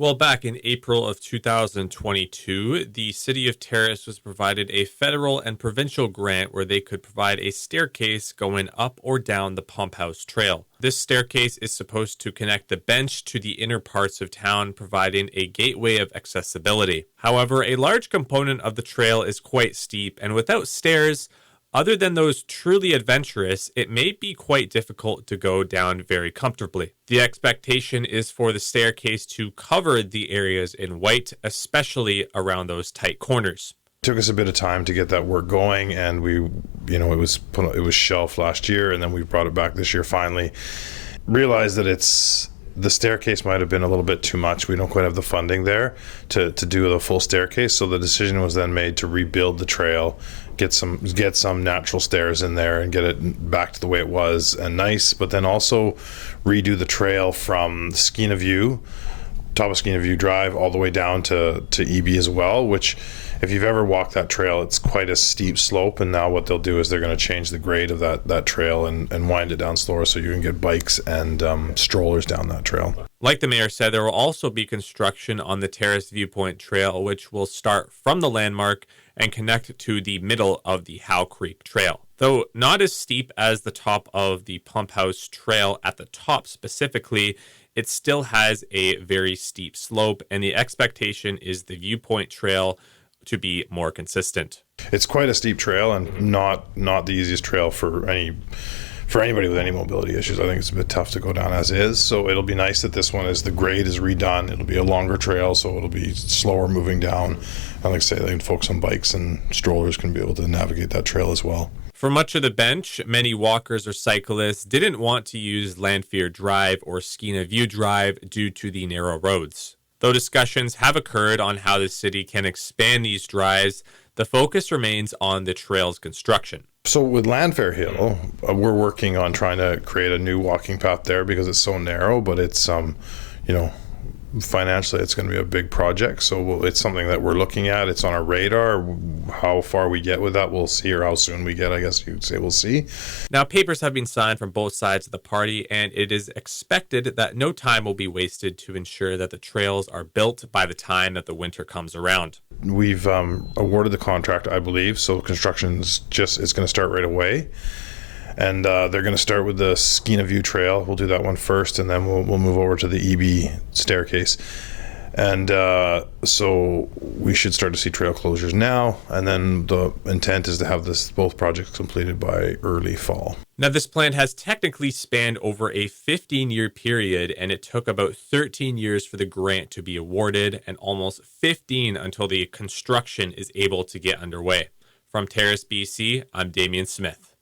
Well, back in April of 2022, the city of Terrace was provided a federal and provincial grant where they could provide a staircase going up or down the Pump House Trail. This staircase is supposed to connect the bench to the inner parts of town, providing a gateway of accessibility. However, a large component of the trail is quite steep, and without stairs, other than those truly adventurous, it may be quite difficult to go down very comfortably. The expectation is for the staircase to cover the areas in white, especially around those tight corners. It took us a bit of time to get that work going, and it was shelved last year, and then we brought it back this year finally. Realized that the staircase might have been a little bit too much. We don't quite have the funding there to do the full staircase, so the decision was then made to rebuild the trail, get some natural stairs in there and get it back to the way it was and nice, but then also redo the trail from top of Skeena View Drive all the way down to EB as well, which if you've ever walked that trail, it's quite a steep slope, and now what they'll do is they're going to change the grade of that trail and wind it down slower so you can get bikes and strollers down that trail. Like the mayor said, there will also be construction on the Terrace Viewpoint Trail, which will start from the landmark and connect to the middle of the Howe Creek Trail. Though not as steep as the top of the Pump House Trail at the top specifically, it still has a very steep slope, and the expectation is the Viewpoint Trail to be more consistent. It's quite a steep trail and not the easiest trail for anybody with any mobility issues. I think it's a bit tough to go down as is, so it'll be nice that this one the grade is redone. It'll be a longer trail, so it'll be slower moving down. And like I say, folks on bikes and strollers can be able to navigate that trail as well. For much of the bench, many walkers or cyclists didn't want to use Lanphier Drive or Skeena View Drive due to the narrow roads. Though discussions have occurred on how the city can expand these drives, the focus remains on the trail's construction. So with Lanphier Hill, we're working on trying to create a new walking path there because it's so narrow, but it's financially it's going to be a big project, so it's something that we're looking at. It's on our radar. How far we get with that, we'll see, or how soon we get, I guess you'd say we'll see. Now, papers have been signed from both sides of the party, and it is expected that no time will be wasted to ensure that the trails are built by the time that the winter comes around. We've awarded the contract, I believe, so construction is going to start right away. And they're going to start with the Skeena View Trail. We'll do that one first, and then we'll move over to the EB staircase. And so we should start to see trail closures now. And then the intent is to have both projects completed by early fall. Now, this plan has technically spanned over a 15-year period, and it took about 13 years for the grant to be awarded and almost 15 until the construction is able to get underway. From Terrace, BC, I'm Damian Smith.